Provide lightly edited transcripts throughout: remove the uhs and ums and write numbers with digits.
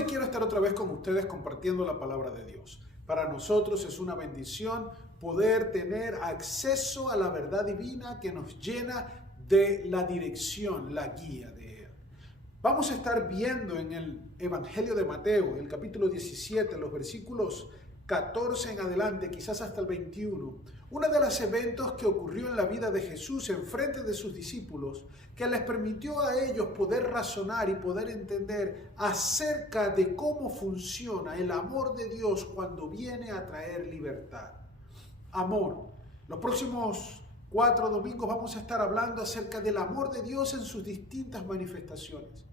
Hoy quiero estar otra vez con ustedes compartiendo la palabra de Dios. Para nosotros es una bendición poder tener acceso a la verdad divina que nos llena de la dirección, la guía de Él. Vamos a estar viendo en el Evangelio de Mateo, el capítulo 17, los versículos 14 en adelante, quizás hasta el 21, uno de los eventos que ocurrió en la vida de Jesús en frente de sus discípulos, que les permitió a ellos poder razonar y poder entender acerca de cómo funciona el amor de Dios cuando viene a traer libertad. Amor. Los próximos 4 domingos vamos a estar hablando acerca del amor de Dios en sus distintas manifestaciones.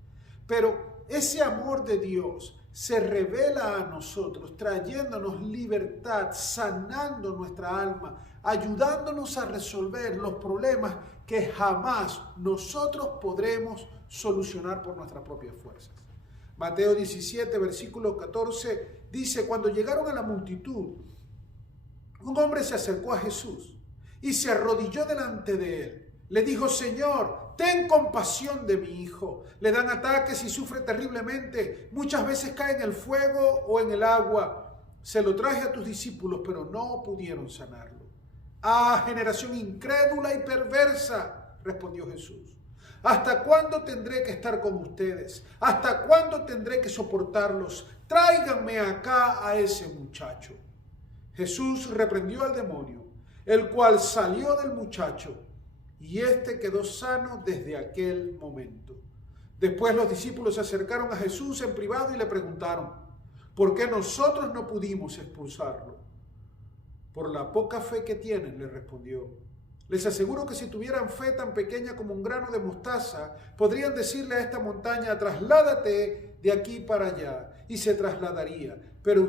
Pero ese amor de Dios se revela a nosotros, trayéndonos libertad, sanando nuestra alma, ayudándonos a resolver los problemas que jamás nosotros podremos solucionar por nuestras propias fuerzas. Mateo 17, versículo 14, dice: cuando llegaron a la multitud, un hombre se acercó a Jesús y se arrodilló delante de él. Le dijo: Señor, ten compasión de mi hijo. Le dan ataques y sufre terriblemente. Muchas veces cae en el fuego o en el agua. Se lo traje a tus discípulos, pero no pudieron sanarlo. ¡Ah, generación incrédula y perversa!, respondió Jesús. ¿Hasta cuándo tendré que estar con ustedes? ¿Hasta cuándo tendré que soportarlos? Tráiganme acá a ese muchacho. Jesús reprendió al demonio, el cual salió del muchacho, y éste quedó sano desde aquel momento. Después los discípulos se acercaron a Jesús en privado y le preguntaron: ¿por qué nosotros no pudimos expulsarlo? Por la poca fe que tienen, le respondió. Les aseguro que si tuvieran fe tan pequeña como un grano de mostaza, podrían decirle a esta montaña: trasládate de aquí para allá, y se trasladaría. Pero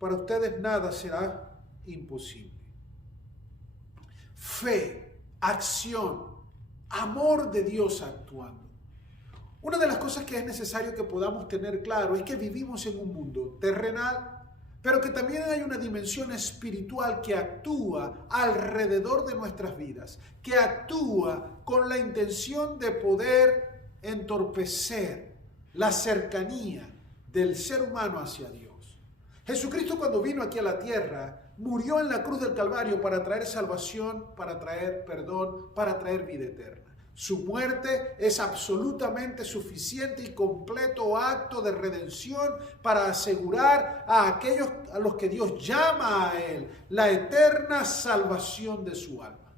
para ustedes nada será imposible. Fe, acción, amor de Dios actuando. Una de las cosas que es necesario que podamos tener claro es que vivimos en un mundo terrenal, pero que también hay una dimensión espiritual que actúa alrededor de nuestras vidas, que actúa con la intención de poder entorpecer la cercanía del ser humano hacia Dios. Jesucristo, cuando vino aquí a la tierra, murió en la cruz del Calvario para traer salvación, para traer perdón, para traer vida eterna. Su muerte es absolutamente suficiente y completo acto de redención para asegurar a aquellos a los que Dios llama a Él la eterna salvación de su alma.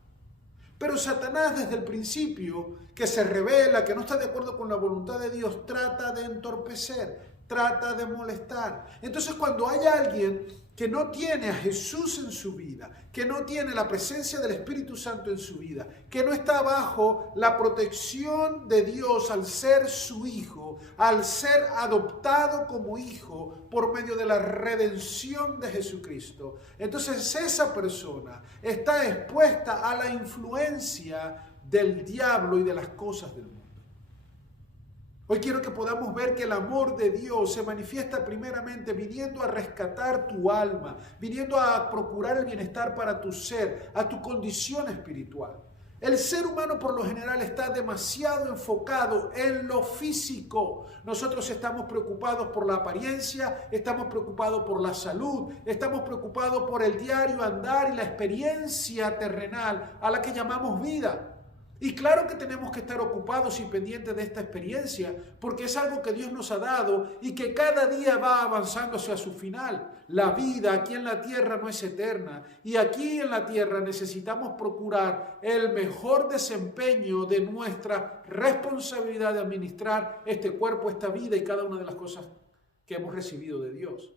Pero Satanás, desde el principio, que se revela, que no está de acuerdo con la voluntad de Dios, trata de entorpecer, trata de molestar. Entonces, cuando hay alguien que no tiene a Jesús en su vida, que no tiene la presencia del Espíritu Santo en su vida, que no está bajo la protección de Dios al ser su hijo, al ser adoptado como hijo por medio de la redención de Jesucristo, entonces esa persona está expuesta a la influencia del diablo y de las cosas del mundo. Hoy quiero que podamos ver que el amor de Dios se manifiesta primeramente viniendo a rescatar tu alma, viniendo a procurar el bienestar para tu ser, a tu condición espiritual. El ser humano por lo general está demasiado enfocado en lo físico. Nosotros estamos preocupados por la apariencia, estamos preocupados por la salud, estamos preocupados por el diario andar y la experiencia terrenal a la que llamamos vida. Y claro que tenemos que estar ocupados y pendientes de esta experiencia, porque es algo que Dios nos ha dado y que cada día va avanzando hacia su final. La vida aquí en la tierra no es eterna, y aquí en la tierra necesitamos procurar el mejor desempeño de nuestra responsabilidad de administrar este cuerpo, esta vida y cada una de las cosas que hemos recibido de Dios.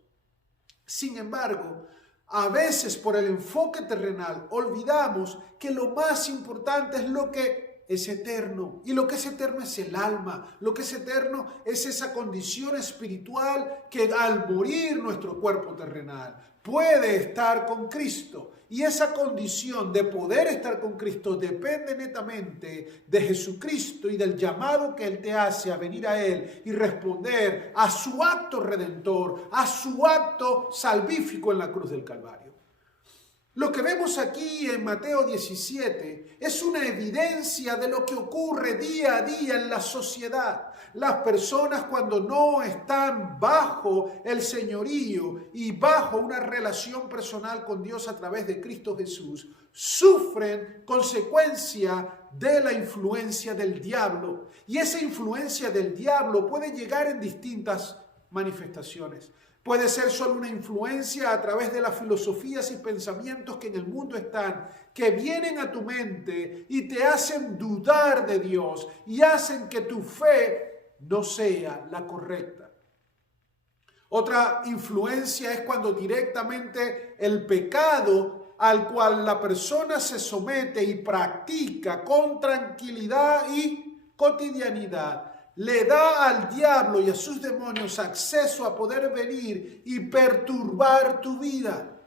Sin embargo, a veces por el enfoque terrenal olvidamos que lo más importante es lo que es eterno. Y lo que es eterno es el alma. Lo que es eterno es esa condición espiritual que al morir nuestro cuerpo terrenal puede estar con Cristo. Y esa condición de poder estar con Cristo depende netamente de Jesucristo y del llamado que Él te hace a venir a Él y responder a su acto redentor, a su acto salvífico en la cruz del Calvario. Lo que vemos aquí en Mateo 17 es una evidencia de lo que ocurre día a día en la sociedad. Las personas cuando no están bajo el señorío y bajo una relación personal con Dios a través de Cristo Jesús, sufren consecuencia de la influencia del diablo. Y esa influencia del diablo puede llegar en distintas manifestaciones. Puede ser solo una influencia a través de las filosofías y pensamientos que en el mundo están, que vienen a tu mente y te hacen dudar de Dios y hacen que tu fe no sea la correcta. Otra influencia es cuando directamente el pecado al cual la persona se somete y practica con tranquilidad y cotidianidad le da al diablo y a sus demonios acceso a poder venir y perturbar tu vida.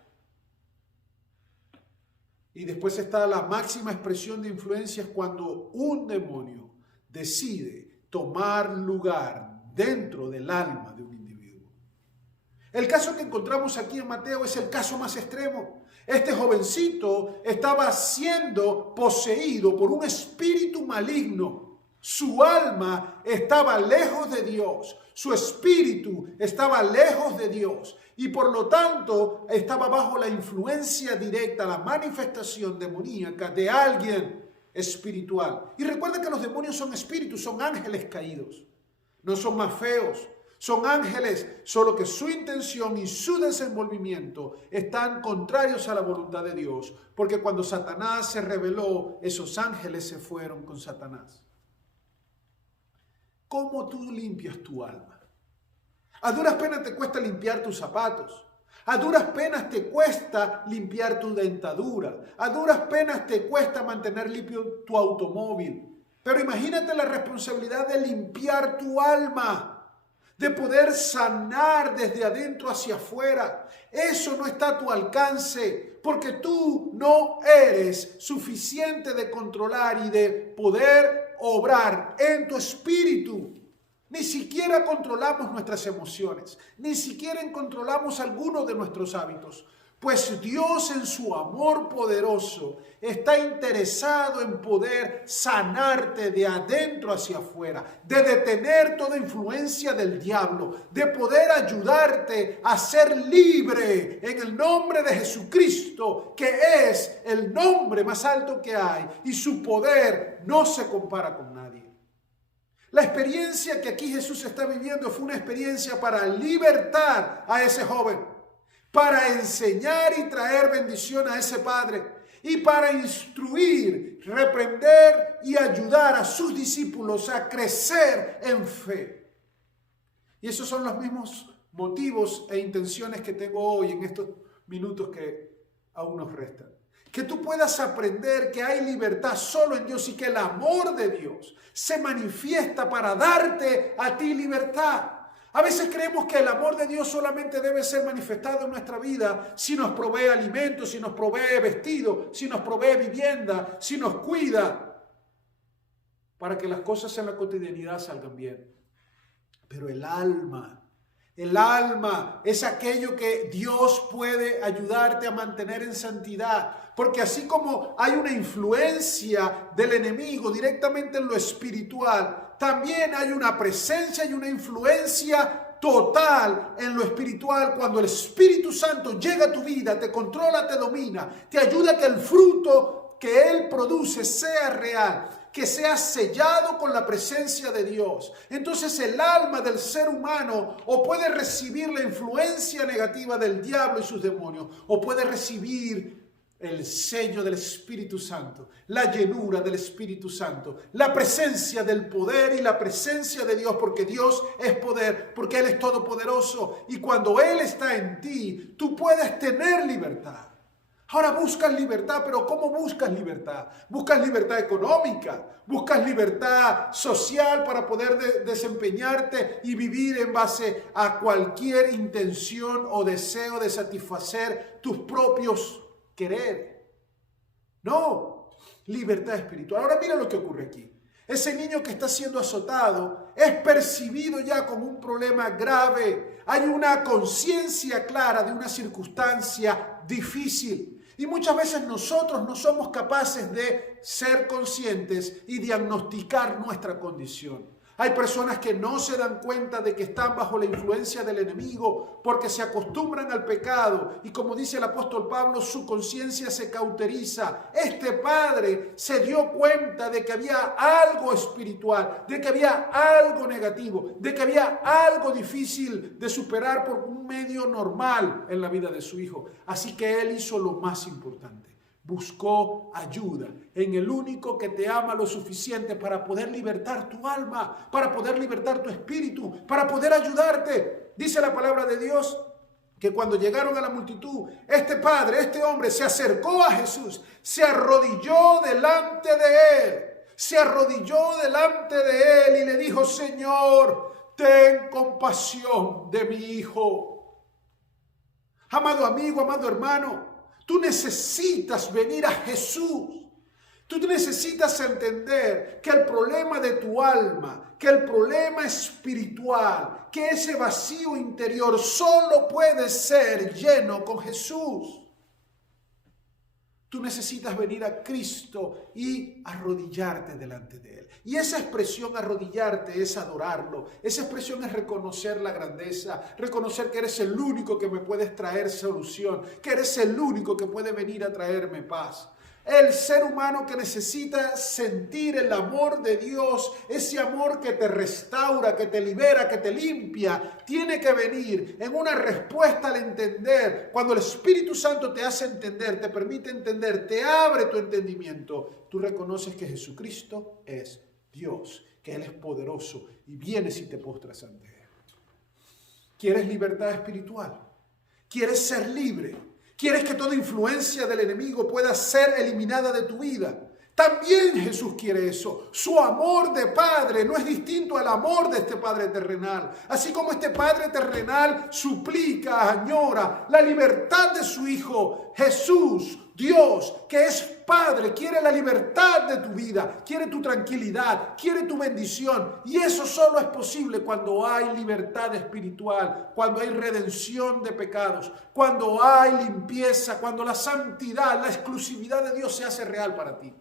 Y después está la máxima expresión de influencia, es cuando un demonio decide tomar lugar dentro del alma de un individuo. El caso que encontramos aquí en Mateo es el caso más extremo. Este jovencito estaba siendo poseído por un espíritu maligno. Su alma estaba lejos de Dios, su espíritu estaba lejos de Dios y por lo tanto estaba bajo la influencia directa, la manifestación demoníaca de alguien espiritual. Y recuerda que los demonios son espíritus, son ángeles caídos, no son más feos, son ángeles, solo que su intención y su desenvolvimiento están contrarios a la voluntad de Dios, porque cuando Satanás se rebeló, esos ángeles se fueron con Satanás. ¿Cómo tú limpias tu alma? A duras penas te cuesta limpiar tus zapatos. A duras penas te cuesta limpiar tu dentadura. A duras penas te cuesta mantener limpio tu automóvil. Pero imagínate la responsabilidad de limpiar tu alma, de poder sanar desde adentro hacia afuera. Eso no está a tu alcance, porque tú no eres suficiente de controlar y de poder obrar en tu espíritu. Ni siquiera controlamos nuestras emociones, ni siquiera controlamos algunos de nuestros hábitos, pues Dios en su amor poderoso está interesado en poder sanarte de adentro hacia afuera, de detener toda influencia del diablo, de poder ayudarte a ser libre en el nombre de Jesucristo, que es el nombre más alto que hay y su poder no se compara con nadie. La experiencia que aquí Jesús está viviendo fue una experiencia para libertar a ese joven, para enseñar y traer bendición a ese padre y para instruir, reprender y ayudar a sus discípulos a crecer en fe. Y esos son los mismos motivos e intenciones que tengo hoy en estos minutos que aún nos restan. Que tú puedas aprender que hay libertad solo en Dios y que el amor de Dios se manifiesta para darte a ti libertad. A veces creemos que el amor de Dios solamente debe ser manifestado en nuestra vida si nos provee alimento, si nos provee vestido, si nos provee vivienda, si nos cuida, para que las cosas en la cotidianidad salgan bien. Pero el alma es aquello que Dios puede ayudarte a mantener en santidad. Porque así como hay una influencia del enemigo directamente en lo espiritual, también hay una presencia y una influencia total en lo espiritual cuando el Espíritu Santo llega a tu vida, te controla, te domina, te ayuda a que el fruto que Él produce sea real, que sea sellado con la presencia de Dios. Entonces el alma del ser humano o puede recibir la influencia negativa del diablo y sus demonios, o puede recibir el sello del Espíritu Santo, la llenura del Espíritu Santo, la presencia del poder y la presencia de Dios, porque Dios es poder, porque Él es todopoderoso. Y cuando Él está en ti, tú puedes tener libertad. Ahora buscas libertad, pero ¿cómo buscas libertad? Buscas libertad económica, buscas libertad social para poder desempeñarte y vivir en base a cualquier intención o deseo de satisfacer tus propios querer. No, libertad espiritual. Ahora mira lo que ocurre aquí. Ese niño que está siendo azotado es percibido ya como un problema grave. Hay una conciencia clara de una circunstancia difícil. Y muchas veces nosotros no somos capaces de ser conscientes y diagnosticar nuestra condición. Hay personas que no se dan cuenta de que están bajo la influencia del enemigo porque se acostumbran al pecado y, como dice el apóstol Pablo, su conciencia se cauteriza. Este padre se dio cuenta de que había algo espiritual, de que había algo negativo, de que había algo difícil de superar por un medio normal en la vida de su hijo. Así que él hizo lo más importante. Buscó ayuda en el único que te ama lo suficiente para poder libertar tu alma, para poder libertar tu espíritu, para poder ayudarte. Dice la palabra de Dios que cuando llegaron a la multitud, este padre, este hombre se acercó a Jesús, se arrodilló delante de él, se arrodilló delante de él y le dijo: Señor, ten compasión de mi hijo. Amado amigo, amado hermano, tú necesitas venir a Jesús. Tú necesitas entender que el problema de tu alma, que el problema espiritual, que ese vacío interior solo puede ser lleno con Jesús. Tú necesitas venir a Cristo y arrodillarte delante de Él. Y esa expresión arrodillarte es adorarlo. Esa expresión es reconocer la grandeza, reconocer que eres el único que me puedes traer solución, que eres el único que puede venir a traerme paz. El ser humano que necesita sentir el amor de Dios, ese amor que te restaura, que te libera, que te limpia, tiene que venir en una respuesta al entender. Cuando el Espíritu Santo te hace entender, te permite entender, te abre tu entendimiento, tú reconoces que Jesucristo es Dios, que Él es poderoso y vienes y te postras ante Él. ¿Quieres libertad espiritual? ¿Quieres ser libre? ¿Quieres que toda influencia del enemigo pueda ser eliminada de tu vida? También Jesús quiere eso. Su amor de Padre no es distinto al amor de este Padre terrenal. Así como este Padre terrenal suplica, añora la libertad de su Hijo, Jesús, Dios, que es Padre, quiere la libertad de tu vida, quiere tu tranquilidad, quiere tu bendición. Y eso solo es posible cuando hay libertad espiritual, cuando hay redención de pecados, cuando hay limpieza, cuando la santidad, la exclusividad de Dios se hace real para ti.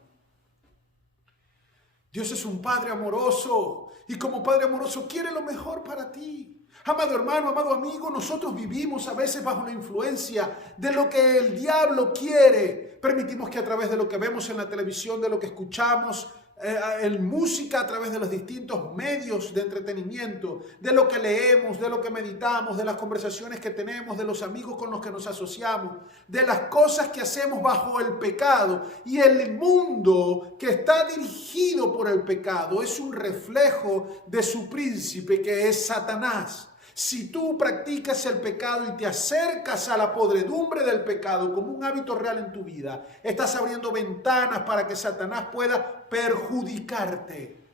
Dios es un Padre amoroso y como Padre amoroso quiere lo mejor para ti. Amado hermano, amado amigo, nosotros vivimos a veces bajo la influencia de lo que el diablo quiere. Permitimos que a través de lo que vemos en la televisión, de lo que escuchamos en música, a través de los distintos medios de entretenimiento, de lo que leemos, de lo que meditamos, de las conversaciones que tenemos, de los amigos con los que nos asociamos, de las cosas que hacemos bajo el pecado. Y el mundo que está dirigido por el pecado es un reflejo de su príncipe, que es Satanás. Si tú practicas el pecado y te acercas a la podredumbre del pecado como un hábito real en tu vida, estás abriendo ventanas para que Satanás pueda perjudicarte.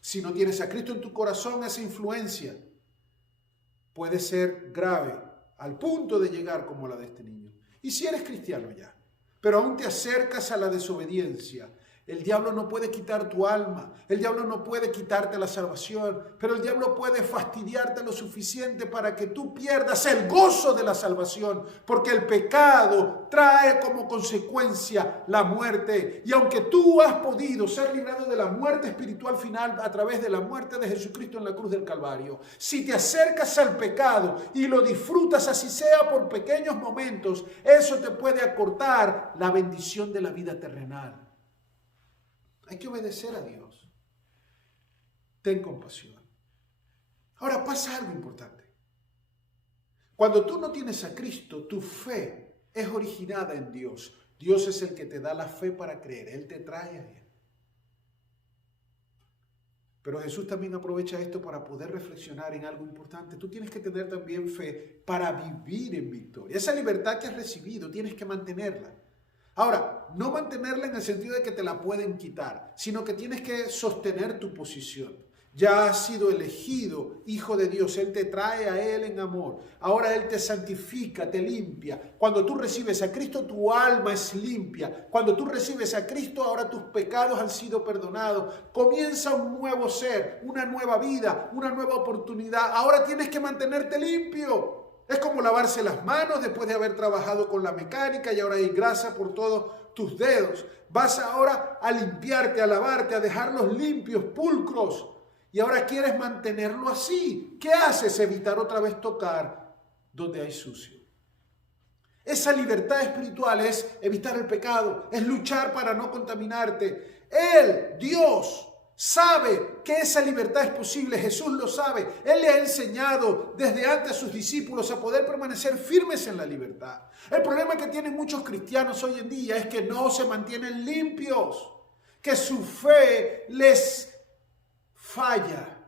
Si no tienes a Cristo en tu corazón, esa influencia puede ser grave, al punto de llegar como la de este niño. Y si eres cristiano ya, pero aún te acercas a la desobediencia, el diablo no puede quitar tu alma, el diablo no puede quitarte la salvación, pero el diablo puede fastidiarte lo suficiente para que tú pierdas el gozo de la salvación, porque el pecado trae como consecuencia la muerte. Y aunque tú has podido ser librado de la muerte espiritual final a través de la muerte de Jesucristo en la cruz del Calvario, si te acercas al pecado y lo disfrutas así sea por pequeños momentos, eso te puede acortar la bendición de la vida terrenal. Hay que obedecer a Dios. Ten compasión. Ahora pasa algo importante. Cuando tú no tienes a Cristo, tu fe es originada en Dios. Dios es el que te da la fe para creer. Él te trae a Él. Pero Jesús también aprovecha esto para poder reflexionar en algo importante. Tú tienes que tener también fe para vivir en victoria. Esa libertad que has recibido, tienes que mantenerla. Ahora, no mantenerla en el sentido de que te la pueden quitar, sino que tienes que sostener tu posición. Ya has sido elegido hijo de Dios, Él te trae a Él en amor. Ahora Él te santifica, te limpia. Cuando tú recibes a Cristo, tu alma es limpia. Cuando tú recibes a Cristo, ahora tus pecados han sido perdonados. Comienza un nuevo ser, una nueva vida, una nueva oportunidad. Ahora tienes que mantenerte limpio. Es como lavarse las manos después de haber trabajado con la mecánica y ahora hay grasa por todos tus dedos. Vas ahora a limpiarte, a lavarte, a dejarlos limpios, pulcros. Y ahora quieres mantenerlo así. ¿Qué haces? Evitar otra vez tocar donde hay sucio. Esa libertad espiritual es evitar el pecado, es luchar para no contaminarte. Él, Dios, sabe que esa libertad es posible. Jesús lo sabe. Él le ha enseñado desde antes a sus discípulos a poder permanecer firmes en la libertad. El problema que tienen muchos cristianos hoy en día es que no se mantienen limpios, que su fe les falla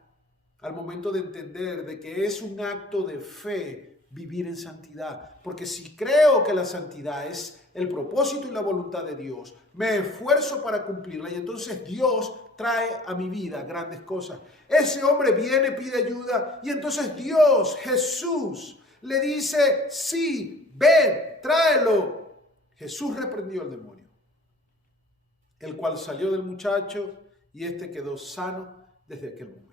al momento de entender de que es un acto de fe vivir en santidad. Porque si creo que la santidad es el propósito y la voluntad de Dios, me esfuerzo para cumplirla y entonces Dios trae a mi vida grandes cosas. Ese hombre viene, pide ayuda y entonces Dios, Jesús, le dice, sí, ven, tráelo. Jesús reprendió al demonio, el cual salió del muchacho y este quedó sano desde aquel momento.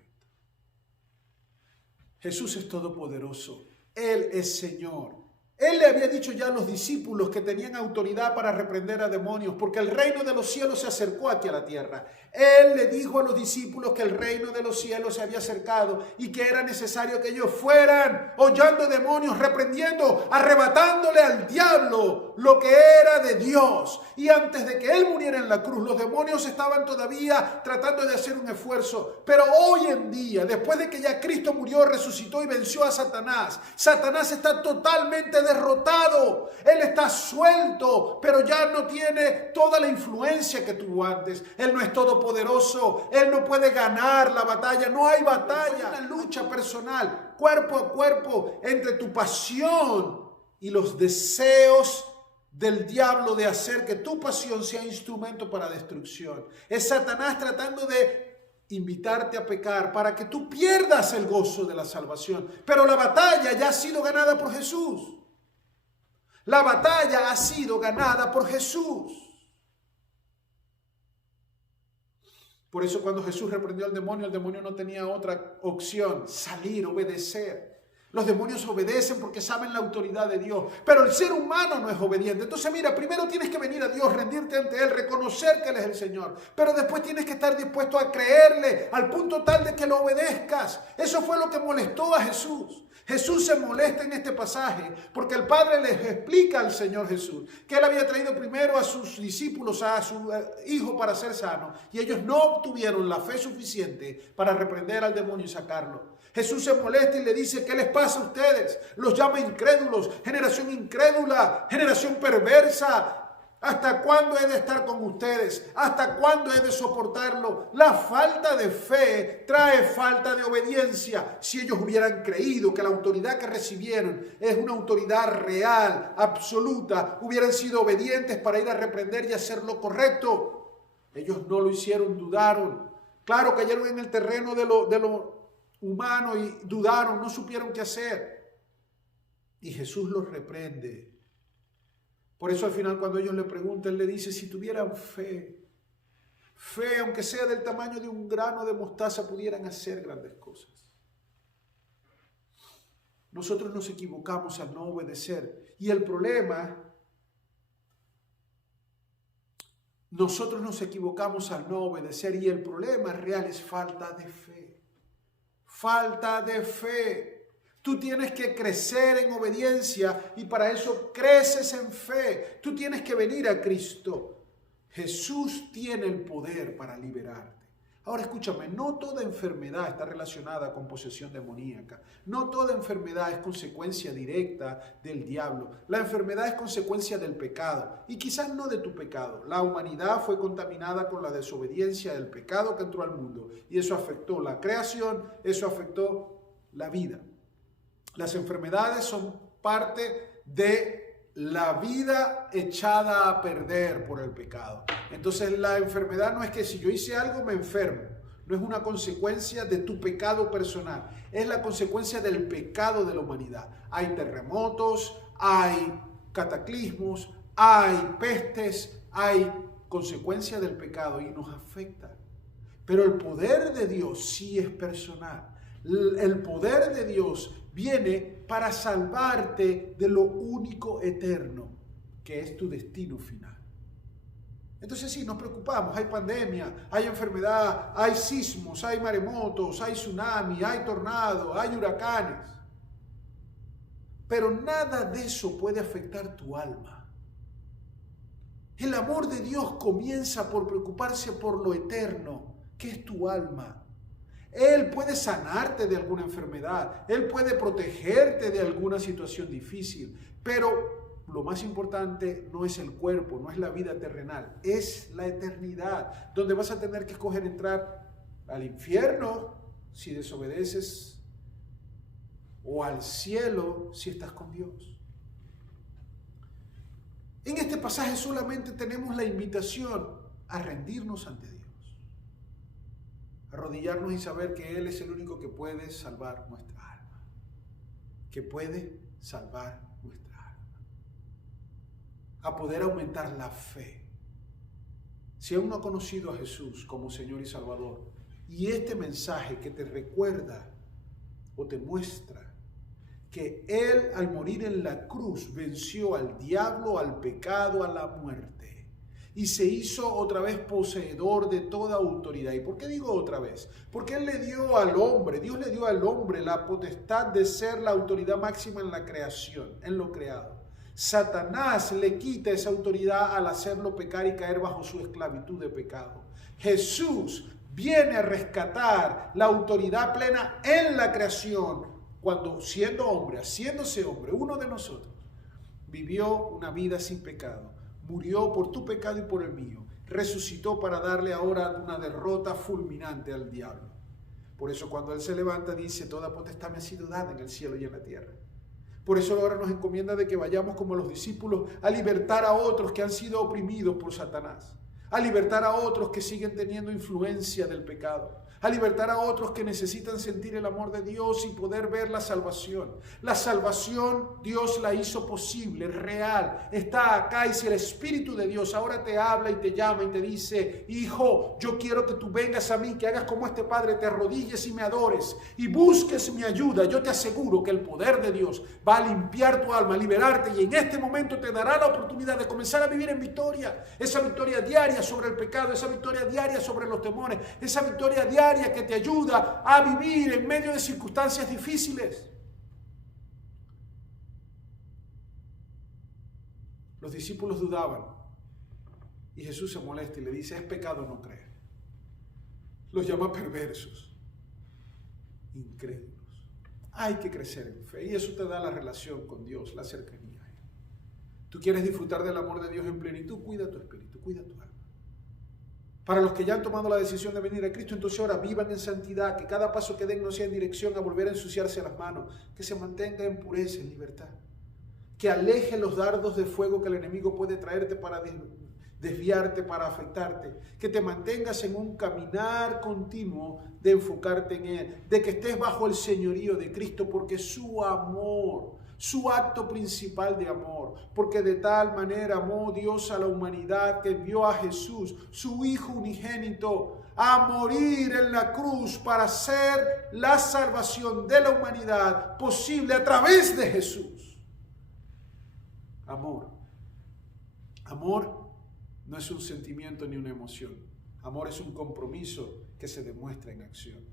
Jesús es todopoderoso. Él es Señor. Él le había dicho ya a los discípulos que tenían autoridad para reprender a demonios, porque el reino de los cielos se acercó aquí a la tierra. Él le dijo a los discípulos que el reino de los cielos se había acercado y que era necesario que ellos fueran hollando demonios, reprendiendo, arrebatándole al diablo lo que era de Dios. Y antes de que Él muriera en la cruz, los demonios estaban todavía tratando de hacer un esfuerzo. Pero hoy en día, después de que ya Cristo murió, resucitó y venció a Satanás, Satanás está totalmente derrotado. Él está suelto, pero ya no tiene toda la influencia que tuvo antes. Él no es todopoderoso. Él no puede ganar la batalla. No hay batalla. Es una lucha personal, cuerpo a cuerpo, entre tu pasión y los deseos del diablo de hacer que tu pasión sea instrumento para destrucción. Es Satanás tratando de invitarte a pecar para que tú pierdas el gozo de la salvación. Pero la batalla ya ha sido ganada por Jesús. La batalla ha sido ganada por Jesús. Por eso cuando Jesús reprendió al demonio, el demonio no tenía otra opción, salir, obedecer. Los demonios obedecen porque saben la autoridad de Dios, pero el ser humano no es obediente. Entonces mira, primero tienes que venir a Dios, rendirte ante Él, reconocer que Él es el Señor, pero después tienes que estar dispuesto a creerle al punto tal de que lo obedezcas. Eso fue lo que molestó a Jesús. Jesús se molesta en este pasaje porque el Padre les explica al Señor Jesús que Él había traído primero a sus discípulos, a su hijo para ser sano, y ellos no obtuvieron la fe suficiente para reprender al demonio y sacarlo. Jesús se molesta y le dice, ¿qué les pasa a ustedes? Los llama incrédulos, generación incrédula, generación perversa. ¿Hasta cuándo he de estar con ustedes? ¿Hasta cuándo he de soportarlo? La falta de fe trae falta de obediencia. Si ellos hubieran creído que la autoridad que recibieron es una autoridad real, absoluta, hubieran sido obedientes para ir a reprender y hacer lo correcto. Ellos no lo hicieron, dudaron. Claro, cayeron en el terreno de lo humano y dudaron, no supieron qué hacer. Y Jesús los reprende. Por eso al final cuando ellos le preguntan, Él le dice, si tuvieran fe, aunque sea del tamaño de un grano de mostaza, pudieran hacer grandes cosas. Nosotros nos equivocamos al no obedecer. Y el problema, nosotros nos equivocamos al no obedecer y el problema real es falta de fe. Falta de fe. Tú tienes que crecer en obediencia y para eso creces en fe. Tú tienes que venir a Cristo. Jesús tiene el poder para liberarte. Ahora escúchame, no toda enfermedad está relacionada con posesión demoníaca. No toda enfermedad es consecuencia directa del diablo. La enfermedad es consecuencia del pecado y quizás no de tu pecado. La humanidad fue contaminada con la desobediencia del pecado que entró al mundo y eso afectó la creación, eso afectó la vida. Las enfermedades son parte de la vida echada a perder por el pecado. Entonces la enfermedad no es que si yo hice algo me enfermo. No es una consecuencia de tu pecado personal. Es la consecuencia del pecado de la humanidad. Hay terremotos, hay cataclismos, hay pestes, hay consecuencia del pecado y nos afecta. Pero el poder de Dios sí es personal. El poder de Dios viene para salvarte de lo único eterno, que es tu destino final. Entonces sí, nos preocupamos, hay pandemia, hay enfermedad, hay sismos, hay maremotos, hay tsunami, hay tornados, hay huracanes. Pero nada de eso puede afectar tu alma. El amor de Dios comienza por preocuparse por lo eterno, que es tu alma. Él puede sanarte de alguna enfermedad, Él puede protegerte de alguna situación difícil, pero lo más importante no es el cuerpo, no es la vida terrenal, es la eternidad, donde vas a tener que escoger entrar al infierno si desobedeces o al cielo si estás con Dios. En este pasaje solamente tenemos la invitación a rendirnos ante Dios, a arrodillarnos y saber que Él es el único que puede salvar nuestra alma, que puede salvar nuestra alma, a poder aumentar la fe. Si aún no has conocido a Jesús como Señor y Salvador, y este mensaje que te recuerda o te muestra que Él al morir en la cruz venció al diablo, al pecado, a la muerte, y se hizo otra vez poseedor de toda autoridad. ¿Y por qué digo otra vez? Porque Él le dio al hombre, Dios le dio al hombre la potestad de ser la autoridad máxima en la creación, en lo creado. Satanás le quita esa autoridad al hacerlo pecar y caer bajo su esclavitud de pecado. Jesús viene a rescatar la autoridad plena en la creación cuando siendo hombre, haciéndose hombre, uno de nosotros, vivió una vida sin pecado, murió por tu pecado y por el mío, resucitó para darle ahora una derrota fulminante al diablo. Por eso cuando Él se levanta dice, toda potestad me ha sido dada en el cielo y en la tierra. Por eso ahora nos encomienda de que vayamos como los discípulos a libertar a otros que han sido oprimidos por Satanás, a libertar a otros que siguen teniendo influencia del pecado, a libertar a otros que necesitan sentir el amor de Dios y poder ver la salvación. La salvación Dios la hizo posible, real, está acá. Y si el Espíritu de Dios ahora te habla y te llama y te dice, hijo, yo quiero que tú vengas a mí, que hagas como este Padre, te arrodilles y me adores y busques mi ayuda, yo te aseguro que el poder de Dios va a limpiar tu alma, a liberarte, y en este momento te dará la oportunidad de comenzar a vivir en victoria, esa victoria diaria sobre el pecado, esa victoria diaria sobre los temores, esa victoria diaria que te ayuda a vivir en medio de circunstancias difíciles. Los discípulos dudaban y Jesús se molesta y le dice, es pecado no creer. Los llama perversos, incrédulos. Hay que crecer en fe y eso te da la relación con Dios, la cercanía a Él. Tú quieres disfrutar del amor de Dios en plenitud, cuida tu espíritu, cuida tu alma. Para los que ya han tomado la decisión de venir a Cristo, entonces ahora vivan en santidad, que cada paso que den no sea en dirección a volver a ensuciarse las manos, que se mantenga en pureza, en libertad, que aleje los dardos de fuego que el enemigo puede traerte para desviarte, para afectarte, que te mantengas en un caminar continuo de enfocarte en Él, de que estés bajo el señorío de Cristo, porque su amor, su acto principal de amor, porque de tal manera amó Dios a la humanidad que envió a Jesús, su Hijo unigénito, a morir en la cruz para hacer la salvación de la humanidad posible a través de Jesús. Amor. Amor no es un sentimiento ni una emoción. Amor es un compromiso que se demuestra en acción.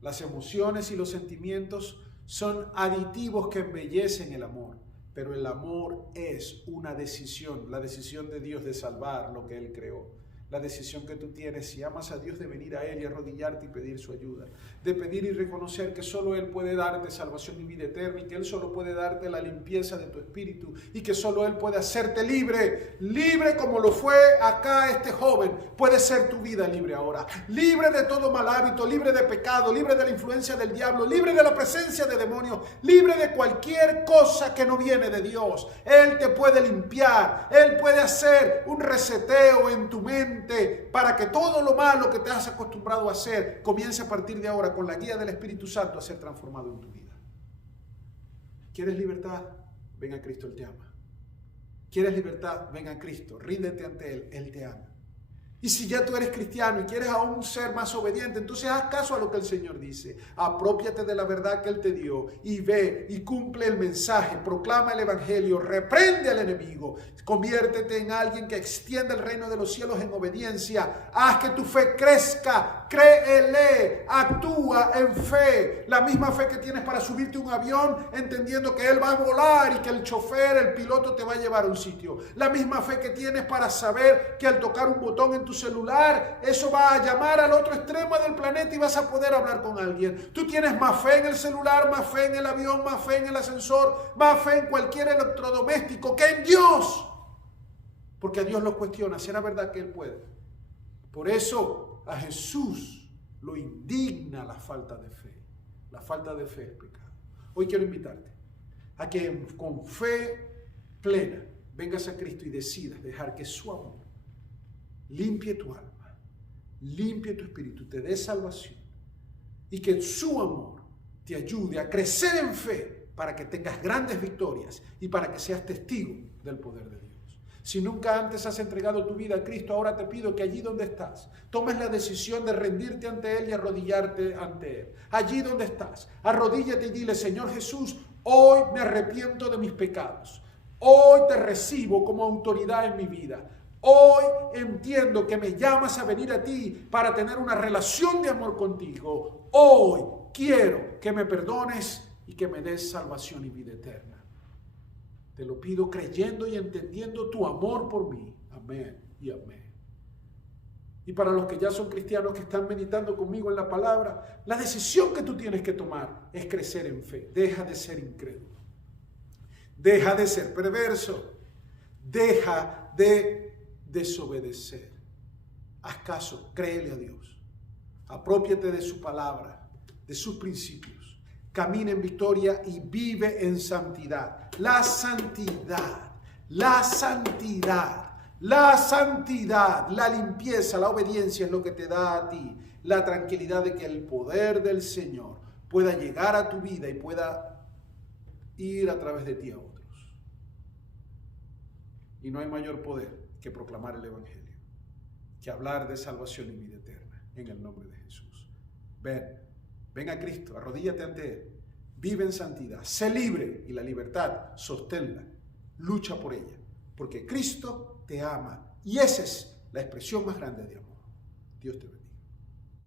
Las emociones y los sentimientos son aditivos que embellecen el amor, pero el amor es una decisión, la decisión de Dios de salvar lo que Él creó. La decisión que tú tienes, si amas a Dios, de venir a Él y arrodillarte y pedir su ayuda, de pedir y reconocer que solo Él puede darte salvación y vida eterna, y que Él solo puede darte la limpieza de tu espíritu, y que solo Él puede hacerte libre, libre como lo fue acá este joven. Puede ser tu vida libre ahora, libre de todo mal hábito, libre de pecado, libre de la influencia del diablo, libre de la presencia de demonios, libre de cualquier cosa que no viene de Dios. Él te puede limpiar, Él puede hacer un reseteo en tu mente, para que todo lo malo que te has acostumbrado a hacer comience a partir de ahora, con la guía del Espíritu Santo, a ser transformado en tu vida. ¿Quieres libertad? Ven a Cristo, Él te ama. ¿Quieres libertad? Ven a Cristo, ríndete ante Él, Él te ama. Y si ya tú eres cristiano y quieres aún ser más obediente, entonces haz caso a lo que el Señor dice. Aprópiate de la verdad que Él te dio y ve y cumple el mensaje, proclama el evangelio, reprende al enemigo, conviértete en alguien que extienda el reino de los cielos en obediencia. Haz que tu fe crezca, créele, actúa en fe. La misma fe que tienes para subirte a un avión entendiendo que él va a volar y que el chofer, el piloto te va a llevar a un sitio. La misma fe que tienes para saber que al tocar un botón en tu celular, eso va a llamar al otro extremo del planeta y vas a poder hablar con alguien. Tú tienes más fe en el celular, más fe en el avión, más fe en el ascensor, más fe en cualquier electrodoméstico que en Dios. Porque a Dios lo cuestiona, ¿será verdad que Él puede? Por eso a Jesús lo indigna la falta de fe. La falta de fe es pecado. Hoy quiero invitarte a que con fe plena vengas a Cristo y decidas dejar que su amor limpie tu alma, limpie tu espíritu, te dé salvación y que su amor te ayude a crecer en fe para que tengas grandes victorias y para que seas testigo del poder de Dios. Si nunca antes has entregado tu vida a Cristo, ahora te pido que allí donde estás, tomes la decisión de rendirte ante Él y arrodillarte ante Él. Allí donde estás, arrodíllate y dile: Señor Jesús, hoy me arrepiento de mis pecados. Hoy te recibo como autoridad en mi vida. Hoy entiendo que me llamas a venir a ti para tener una relación de amor contigo. Hoy quiero que me perdones y que me des salvación y vida eterna. Te lo pido creyendo y entendiendo tu amor por mí. Amén y amén. Y para los que ya son cristianos que están meditando conmigo en la palabra, la decisión que tú tienes que tomar es crecer en fe. Deja de ser incrédulo. Deja de ser perverso. Deja de desobedecer. Haz caso, créele a Dios. Aprópiate de su palabra, de sus principios. Camina en victoria y vive en santidad. La santidad, la santidad, la santidad, la limpieza, la obediencia es lo que te da a ti la tranquilidad de que el poder del Señor pueda llegar a tu vida y pueda ir a través de ti a otros. Y no hay mayor poder que proclamar el evangelio, que hablar de salvación y vida eterna, en el nombre de Jesús. Ven a Cristo, arrodíllate ante Él, vive en santidad, sé libre y la libertad, sosténla, lucha por ella, porque Cristo te ama y esa es la expresión más grande de amor. Dios te bendiga.